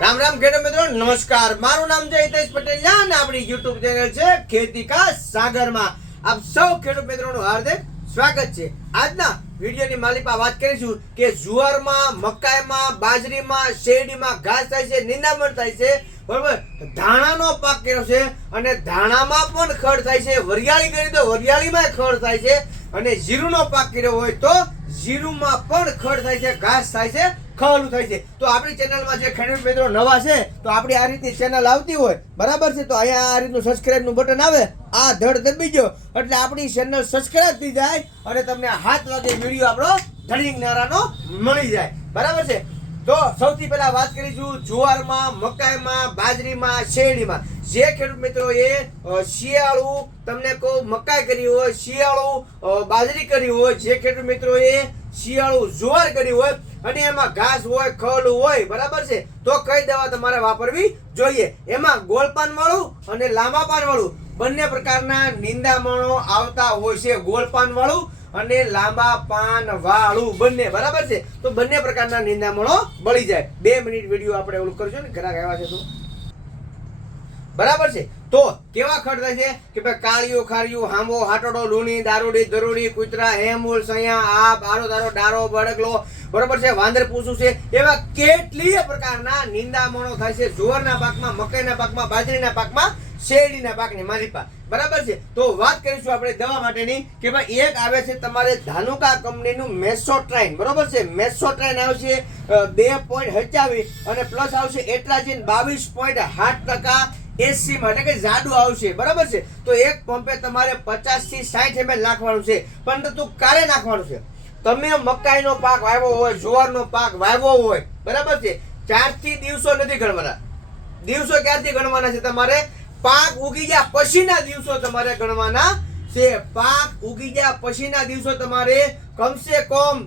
રામ રામ ખેડૂત મિત્રો, નમસ્કાર. મારું નામ છે હિતેશ પટેલ અને આપણી યુટ્યુબ ચેનલ છે ખેતી કા સાગરમાં. આપ સૌ ખેડૂત મિત્રોનું હાર્દિક સ્વાગત છે. આજના વિડીયોની માલિકા વાત કરીશું કે જુવારમાં, મકાઈમાં, બાજરીમાં, શેરડીમાં ઘાસ થાય છે, નિંદામણ થાય છે. બરોબર? ધાણાનો પાક કર્યો છે અને ધાણામાં પણ ખડ થાય છે. વરિયાળી કરી તો વરિયાળીમાં ખડ થાય છે. અને જીરુનો પાક કર્યો હોય તો જીરુમાં પણ ખડ થાય છે, ઘાસ થાય છે. ખવાનું થાય છે. તો આપણી ચેનલમાં જે ખેડૂત મિત્રો નવા છે, તો આપણી આ રીતની ચેનલ આવતી હોય, બરાબર છે? તો અહીંયા આ રીતનું સબસ્ક્રાઇબનું બટન આવે, આ ધડ દબી ગયો. એટલે આપણી ચેનલ સબસ્ક્રાઇબ થઈ જાય અને તમને હાથ વાગે વીડિયો આપણો ધડી નારાનો મળી જાય. બરાબર છે? તો સૌથી પહેલા વાત કરીશું જુવારમાં, મકાઈમાં, બાજરીમાં, શેરડીમાં. જે ખેડૂત મિત્રોએ એ શિયાળું તમને કહું મકાઈ કરી હોય, શિયાળું બાજરી કરી હોય, જે ખેડૂત મિત્રોએ શિયાળું જુવાર કરી હોય અને એમાં ઘાસ હોય, ખલ હોય, બરાબર છે? તો કઈ દવા તમારે વાપરવી જોઈએ? એમાં ગોળ પાન વાળું અને લાંબા પાન વાળું. બંને પ્રકારના નિંદામણો આવતા હોય છે ગોળ પાન વાળું અને લાંબા પાન વાળું બંને, બરાબર છે? તો બંને પ્રકારના નિંદામણો બળી જાય. બે મિનિટ વીડિયો આપણે ઓલું કરશું ને ઘણા આવ્યા છે તો. બરાબર છે? તો કેવા ખર્ચ થાય છે? કે ભાઈ કાળિયું ખારિયું હાંબો, હાટોડો, લૂણી, દારૂડી દરોડી કૂતરા, હેમૂલ, સૈયા, આપ આરો દારો ડારો, બળગલો બરાબર છે, વાંદર પૂછું છે, એવા કેટલીય પ્રકારના નિંદામણો થાય છે, જુવારના પાકમાં, મકાઈના પાકમાં, બાજરીના પાકમાં, શેરડીના પાકની માલિપા. બરાબર છે? તો વાત કરીશું આપણે દવા માટેની કે ભાઈ એક આવે છે તમારે ધાનુકા કંપનીનું મેસોટ્રાઇન. બરોબર છે? મેસોટ્રાઇન આવશે બે પોઈન્ટ હચાવી અને પ્લસ આવશે એટ્રાજીન બાવીસ પોઈન્ટ સાત ટકા એસી માટે કે જાડુ આવશે બરાબર છે? તો એક પંપે તમારે પચાસથી સાઠ એમએલ નાખવાનું છે. પરંતુ ક્યારે નાખવાનું છે? તમે મકાઈનો પાક વાવ્યો હોય, જુવારનો પાક વાવ્યો હોય, બરાબર છે? ચારથી દિવસો નથી ગણવાના. દિવસો ક્યારથી ગણવાના છે તમારે? પાક ઉગી ગયા પછીના દિવસો તમારે ગણવાના છે. પાક ઉગી ગયા પછીના દિવસો તમારે કમસે કમ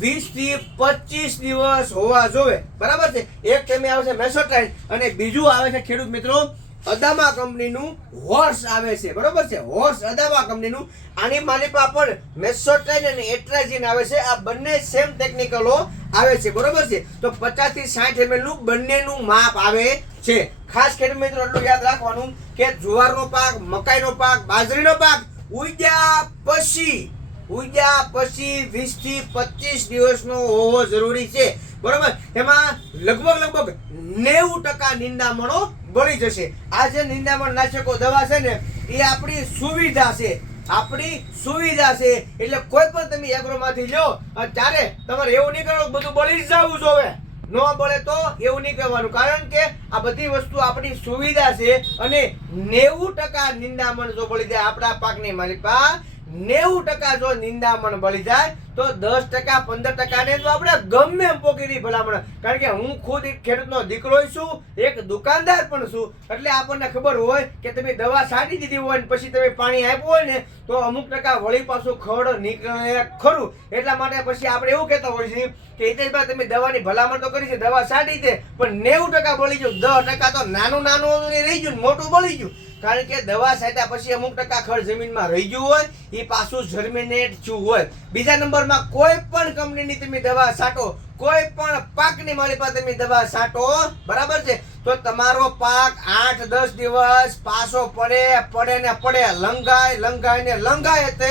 વીસથી પચીસ દિવસ હોવા જોવે બરાબર છે? એક તમે આવે છે મેસોટાઇન અને બીજું આવે છે ખેડૂત મિત્રો અદામા કંપનીનું હોર્સ આવે છે. બરોબર છે? હોર્સ અદામા કંપનીનું. આની માલિપા પણ મેસોટ્રાઇન અને એટ્રાજીન આવે છે. આ બંને સેમ ટેકનિકલો આવે છે. બરોબર છે? તો 50 થી 60 ml નું બંનેનું માપ આવે છે. ખાસ કરીને મિત્રો એટલું યાદ રાખવાનું કે જુવારનો પાક, મકાઈનો પાક, બાજરીનો પાક ઉગ્યા પછી ઉગ્યા પછી 20 થી 25 દિવસનો હોવો જરૂરી છે. બરોબર? એમાં લગભગ લગભગ નેવું ટકા નિંદામણો બળી જશે. આ જે નિંદામણ નાશકો દવા છે ને, એ આપણી સુવિધા છે. આપણી સુવિધા છે. એટલે કોઈ પણ તમે એગ્રોમાંથી લો ત્યારે તમારે એવું નહીં કરવાનું બધું બળી જ જવું જોવે ન બળે તો એવું નહીં કહેવાનું કારણ કે આ બધી વસ્તુ આપણી સુવિધા છે અને નેવું ટકા નિંદામણ જો બળી જાય, આપણા પાકની માલિકા નેવું ટકા જો નિંદામણ બળી જાય તો દસ ટકા, પંદર ટકાને તો આપણે ગમે એમ પોકીની ભલામણ. કારણ કે હું ખુદ એક ખેડૂતનો દીકરો છું, એક દુકાનદાર પણ છું. એટલે આપણને ખબર હોય કે તમે દવા છાંટી દીધી હોય ને પછી તમે પાણી આપ્યું હોય ને, તો અમુક ટકા વળી પાછું ખડ નીકળે ખરું. એટલા માટે પછી આપણે એવું કહેતા હોય છે કે હિતેશભાઈ, તમે દવાની ભલામણ તો કરી છે, દવા છાંટી દે, પણ નેવું ટકા બળી ગયું. દસ ટકા તો નાનું નાનું રહી ગયું મોટું બળી ગયું. કારણ કે દવા છાંટ્યા પછી અમુક ટકા ખડ જમીનમાં રહી ગયું હોય એ પાછું જર્મિનેટ થયું હોય. બીજા નંબરમાં કોઈ પણ કંપનીની તમે દવા છાંટો કોઈ પણ પાકની મારી પાસે તમે દવા છાંટો બરાબર છે? તો તમારો પાક આઠ, દસ દિવસ પાછો પડે પડે ને પડે લંગાય લંગાય ને લંગાય તે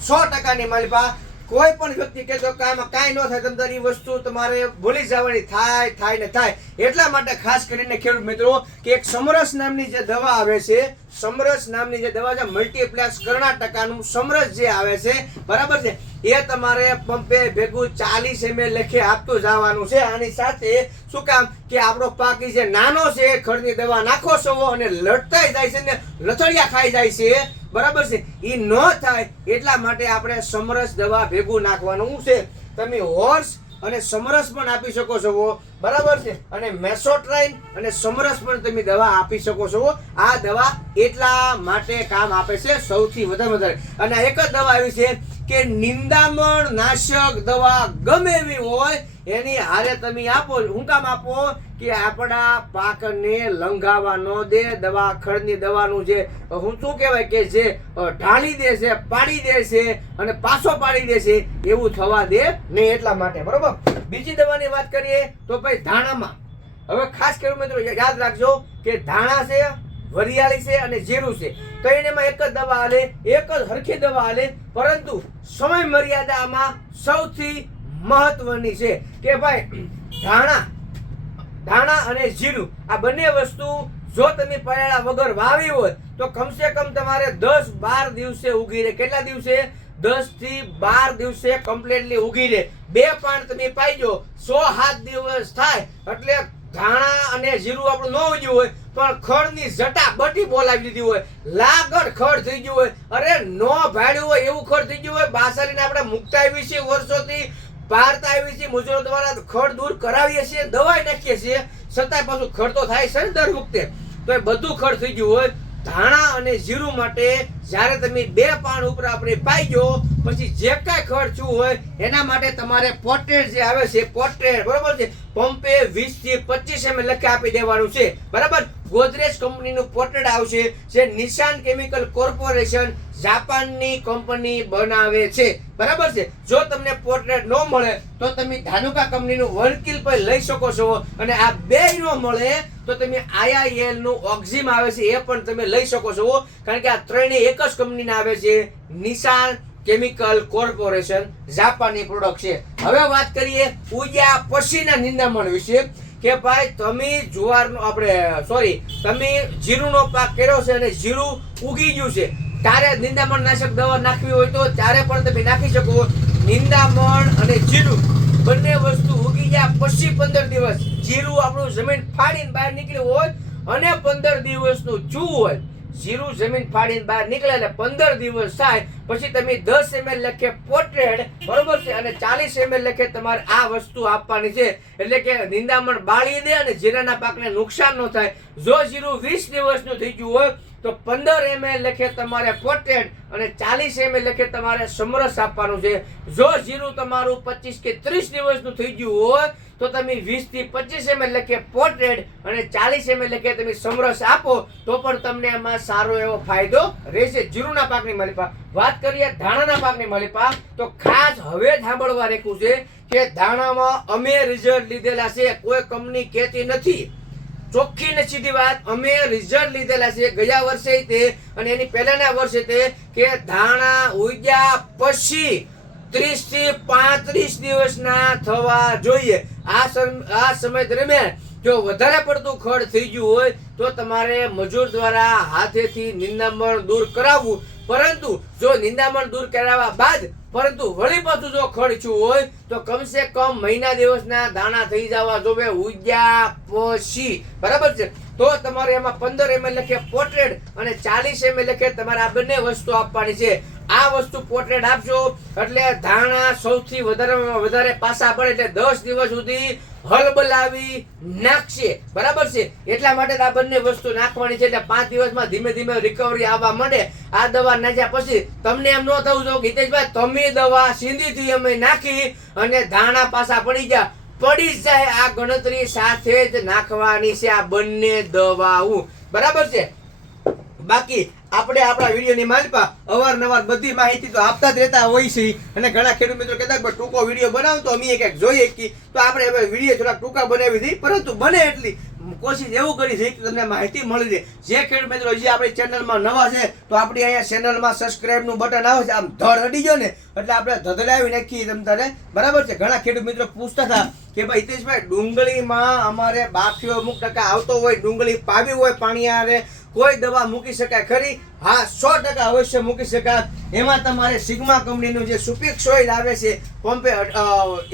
સો ટકાની માલિપા કોઈ પણ વ્યક્તિ કહેતો કે આમાં કાંઈ ન થાય તમ એ વસ્તુ તમારે ભૂલી જવાની, થાય થાય ને થાય. એટલા માટે ખાસ કરીને ખેડૂત મિત્રો, કે એક સમરસ નામની જે દવા આવે છે, સમરસ નામની જે દવા છે મલ્ટીપ્લેક્સ કર્ણાટકાનું સમરસ જે આવે છે, બરાબર છે? એ તમારે પંપે ભેગું ચાલીસ એમ લખે આપતું જવાનું છે. આની સાથે શું કામ? કે આપણો પાક જે નાનો છે ખડની દવા નાખો છો અને લડતા જાય છે ને લથડિયા ખાઈ જાય છે. બરાબર છે? એ ન થાય એટલા માટે આપણે સમરસ દવા ભેગું નાખવાનું છે. તમે હોર્સ અને સમરસ પણ આપી શકો છો બરાબર છે? અને મેસોટ્રાઇન અને સમરસ પણ તમે દવા આપી શકો છો આ દવા એટલા માટે કામ આપે છે સૌથી વધારે વધારે. અને એક જ દવા એવી છે કે નિંદામણ નાશક દવા ગમે એવી હોય, એની હારે તમે આપો હું કામ આપો કે આપણા પાકને લંઘાવા ન દે દવા ખડની દવાનું જે, હું શું કહેવાય કે જે ઢાળી દે છે, પાડી દે છે અને પાછો પાડી દે છે, એવું થવા દે નહીં એટલા માટે, બરોબર? બીજી દવાની વાત કરીએ તો ભાઈ ધાણામાં. હવે ખાસ ખેડૂત મિત્રો યાદ રાખજો કે ધાણા છે, વરિયાળી છે અને જીરું છે. ત્રણેયમાં એક જ દવા આલે એક જ હરખી દવા આલે પરંતુ સમય મર્યાદામાં સૌથી મહત્વની છે કે ભાઈ, ધાણા ધાણા અને જીરું, આ બંને વસ્તુ જો તમે પયાળા વગર વાવી હોય તો કમસે કમ તમારે દસ બાર દિવસે ઉગી રહે. કેટલા દિવસે? દસથી બાર દિવસે કમ્પ્લીટલી ઉગી રહે. બે પાન તમે પાઈજો સો સાત દિવસ થાય, એટલે ધાણા અને જીરું આપણું ન ઉગ્યું હોય, પણ ખડની જટા બટી બોલાવી દીધી હોય, લાગડ ખડ થઈ ગયું હોય. અરે, નો ભાડ્યું હોય એવું ખડ થઈ ગયું હોય, બાસરીને આપણે મુકતા છે વર્ષોથી ભારતા આવી છે મજૂરો દ્વારા ખડ દૂર કરાવીએ છીએ, દવાઈ નાખીએ છીએ, છતાંય પાછું ખડ તો થાય છે ને દર વખતે. તો એ બધું ખડ થઈ ગયું હોય, ધાણા અને જીરું માટે જ્યારે તમે બે પાન ઉપર આપણે પાઈ ગયો પછી જે કાંઈ ખર્ચ હોય, એના માટે તમારે પોટ્રેટ જે આવે છે પોટ્રેટ બરોબર છે? પંપે વીસથી પચીસ એમ લખી આપી દેવાનું છે. બરાબર? ગોદરેજ કંપનીનું પોર્ટ્રેટ આવશે જે નિશાન કેમિકલ કોર્પોરેશન જાપાનની કંપની બનાવે છે. બરાબર છે? જો તમને પોર્ટ્રેટ ન મળે, તો તમે ધાનુકા કંપનીનું વર્કિલ પર લઈ શકો છો અને આ બે ન મળે, તો તમે આઈઆઈએલનું ઓક્ઝિમ આવે છે, એ પણ તમે લઈ શકો છો. કારણ કે આ ત્રણેય એક જ કંપનીના આવે છે, નિશાન કેમિકલ કોર્પોરેશન જાપાનની પ્રોડક્ટ છે. હવે વાત કરીએ ઉજા પછીના નિંદામણ વિશે. કે ભાઈ તમે જુવારનો આપણે સોરી તમે જીરુંનો પાક કર્યો છે અને જીરું ઉગી ગયું છે. ત્યારે નિંદામણ નાશક દવા નાખવી હોય તો ત્યારે પણ તમે નાખી શકો. નિંદામણ અને જીરું બંને વસ્તુ ઉગી ગયા પછી પંદર દિવસ જીરું આપણું જમીન ફાડીને બહાર નીકળ્યું હોય અને પંદર દિવસનું ચૂ હોય. જીરું જમીન ફાડીને બહાર નીકળે ને પંદર દિવસ થાય, પછી તમે દસ એમએલ લખે પોટ્રેડ બરોબર છે? અને ચાલીસ એમએલ લખે તમારે આ વસ્તુ આપવાની છે. એટલે કે નિંદામણ બાળી દે અને જીરાના પાકને નુકસાન ન થાય. જો જીરું વીસ દિવસનું થઈ ગયું હોય તો પંદર એમએલ લખે તમારે પોટેડ અને ચાલીસ એમએલ લખે તમારે સમરસ આપવાનું છે. જો જીરું તમારું પચીસ કે ત્રીસ દિવસનું થઈ ગયું હોય, તો તમે વીસથી પચીસ એમએલ લખે પોટેડ અને ચાલીસ એમએલ લખે તમે સમરસ આપો, તો પણ તમને એમાં સારો એવો ફાયદો રહેશે. જીરુના પાકની માલિપા. વાત કરીએ ધાણાના પાકની માલિપા, તો ખાસ હવે સાંભળવા રેખું છે કે ધાણામાં અમે રિઝલ્ટ લીધેલા છે. કોઈ કંપની કહેતી નથી. ચોખ્ખી ને સીધી વાત. અમે રિઝલ્ટ લીધેલા છે ગયા વર્ષે તે અને એની પહેલાના વર્ષે તે કે ધાણા ઉગ્યા પછી ત્રીસથી પાંત્રીસ દિવસના થવા જોઈએ. આ આ સમય દરમિયાન જો વધારે પડતું ખડ થઈ ગયું હોય તો તમારે મજૂર દ્વારા હાથેથી નિંદામણ દૂર કરાવવું. પરંતુ જો નિંદામણ દૂર કરાવવા બાદ પરંતુ વળી પાછું જો ખડ હોય, તો કમસે કમ મહિના દિવસના દાણા થઈ જવા જોવે ઉગ્યા પછી બરાબર છે? તો તમારે એમાં પંદર એમએલ લખે પોર્ટ્રેટ અને ચાલીસ એમએલ લખે તમારે આ બંને વસ્તુ આપવાની છે. આ વસ્તુ પોર્ટ્રેટ આપશો એટલે ધાણા સૌથી વધારેમાં વધારે પાસા પડે એટલે દસ દિવસ સુધી હલબલાવી નાખશે. બરાબર છે? એટલા માટે આ બંને વસ્તુ નાખવાની છે. એટલે પાંચ દિવસમાં ધીમે ધીમે રિકવરી આવવા માંડે. આ દવા નાખ્યા પછી તમને એમ ન થવું જો ગીતેશભાઈ તમે દવા સિંધીથી અમે નાખી અને ધાણા પાસા પડી ગયા. પડી જાય આ ગણતરી સાથે જ નાખવાની છે આ બંને દવાઓ. બરાબર છે? બાકી આપણે આપણા વિડીયોની માલપા અવારનવાર બધી માહિતી તો આપતા જ રહેતા હોય છે. અને ઘણા ખેડૂત મિત્રો કહેતા પણ ટૂંકો વીડિયો બનાવો તો અમે ક્યાંક જોઈએ કે તો આપણે હવે વીડિયો થોડા ટૂંકા બનાવી દઈએ. પરંતુ બને એટલી કોશિશ એવું કરી છે કે તમને માહિતી મળી રહે. જે ખેડૂત મિત્રો જે આપણી ચેનલમાં નવા છે, તો આપણી અહીંયા ચેનલમાં સબસ્ક્રાઈબનું બટન આવે છે. આમ ધડ અડી ગયો ને, એટલે આપણે ધધડાવી નાખીએ તમને તારે. બરાબર છે? ઘણા ખેડૂત મિત્રો પૂછતા હતા કે ભાઈ, હિતેશભાઈ, ડુંગળીમાં અમારે બાફીઓ અમુક ટકા આવતો હોય, ડુંગળી પાવી હોય પાણી આરે કોઈ દવા મૂકી શકાય. ખરી? હા, સો ટકા અવશ્ય મૂકી શકાય. એમાં તમારે સિગ્મા કંપનીનું જે સુપિક સોઇલ આવે છે, પંપે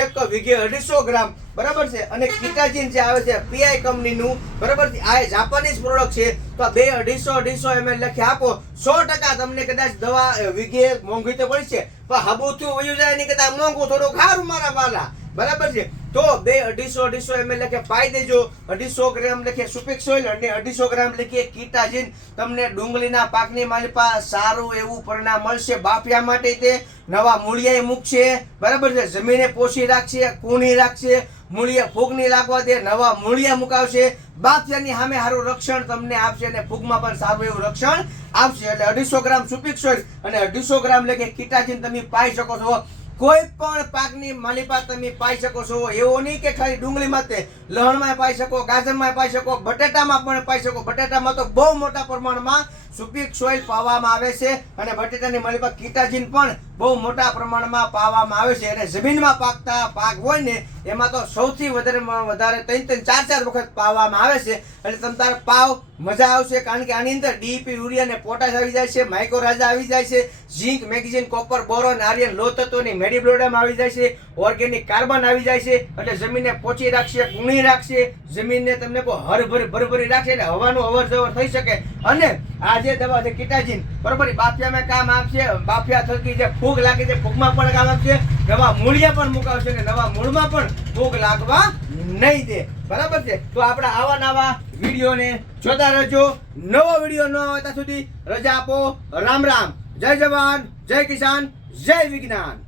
એક વીઘે અઢીસો ગ્રામ, બરાબર છે? અને કિટાજીન જે આવે છે, પીઆઈ કંપનીનું, બરાબર છે? આ જાપાનીઝ પ્રોડક્ટ છે, તો બે અઢીસો અઢીસો એમએલ લખી આપો. સો ટકા તમને કદાચ દવા વીઘે મોંઘી તો પડી છે, પણ હબુથું વયું જાય નહીં કદાચ મોંઘું થોડું ખારું મારા વાલા. બરાબર છે? તો બે અઢીસો અઢીસો એમ લખે પાઈ દેજો. અઢીસો ગ્રામ લખે સુપિક સોઇલ અને અઢીસો ગ્રામ લખીએ કીટાજીન. તમને ડુંગળીના પાકની માલિપા સારું એવું પરિણામ મળશે બાફિયા માટે તે. નવા મૂળિયા મૂકશે. બરાબર છે? જમીને પોષી રાખશે, કૂણી રાખશે, મૂળિયા ફૂગ નહીં લાગવા દે, નવા મૂળિયા મુકાવશે. બાફિયાની સામે સારું રક્ષણ તમને આપશે અને ફૂગમાં પણ સારું એવું રક્ષણ આપશે. એટલે અઢીસો ગ્રામ સુપિક સોઇલ અને અઢીસો ગ્રામ લખે કીટાજીન. તમે પાઈ શકો છો. કોઈ પણ પાકની માલિપા તમે પાઈ શકો છો. એવો નહીં કે ખાલી ડુંગળીમાં તે લણમાં પાઈ શકો ગાજરમાં પાઈ શકો, બટેટામાં પણ પાઈ શકો. બટેટામાં તો બહુ મોટા પ્રમાણમાં સુપીક સોઇલ પાવામાં આવે છે અને બટેટાની માલિકા કીટાજીન પણ બહુ મોટા પ્રમાણમાં પાવામાં આવે છે અને જમીનમાં પાકતા પાક હોય ને, એમાં તો સૌથી વધારે વધારે ત્રણ ત્રણ ચાર ચાર વખત પાવામાં આવે છે. એટલે તમ તારે પાવ મજા આવશે કારણ કે આની અંદર ડીપી, યુરિયા અને પોટાશ આવી જાય છે માઇક્રોરાજા આવી જાય છે zinc magazine copper boron iron લો તત્વોની મેડિબ્લોડમ આવી જાય છે ઓર્ગેનિક કાર્બન આવી જાય છે, એટલે જમીનને પોચી રાખશે કૂણી રાખશે, જમીનને તમને બહુ હરભરી, ભરભરી રાખશે એટલે હવાનું અવર જવર થઈ શકે. અને આ જે દવા છે, કિટાજીન. બરોબર બાફિયામાં કામ આપશે, બાફિયા થકી જે ફૂગ લાગે છે, ફૂગમાં પણ કામ આપશે, નવા મૂળિયા પણ મુકાવશે અને નવા મૂળમાં પણ ફૂગ લાગવા નહીં દે. બરાબર છે? તો આપણા આવા નવા વિડીયોને જોતા રહેજો. નવો વીડિયો ન આવે ત્યાં સુધી રજા આપો. રામ રામ. જય જવાન, જય કિસાન, જય વિજ્ઞાન.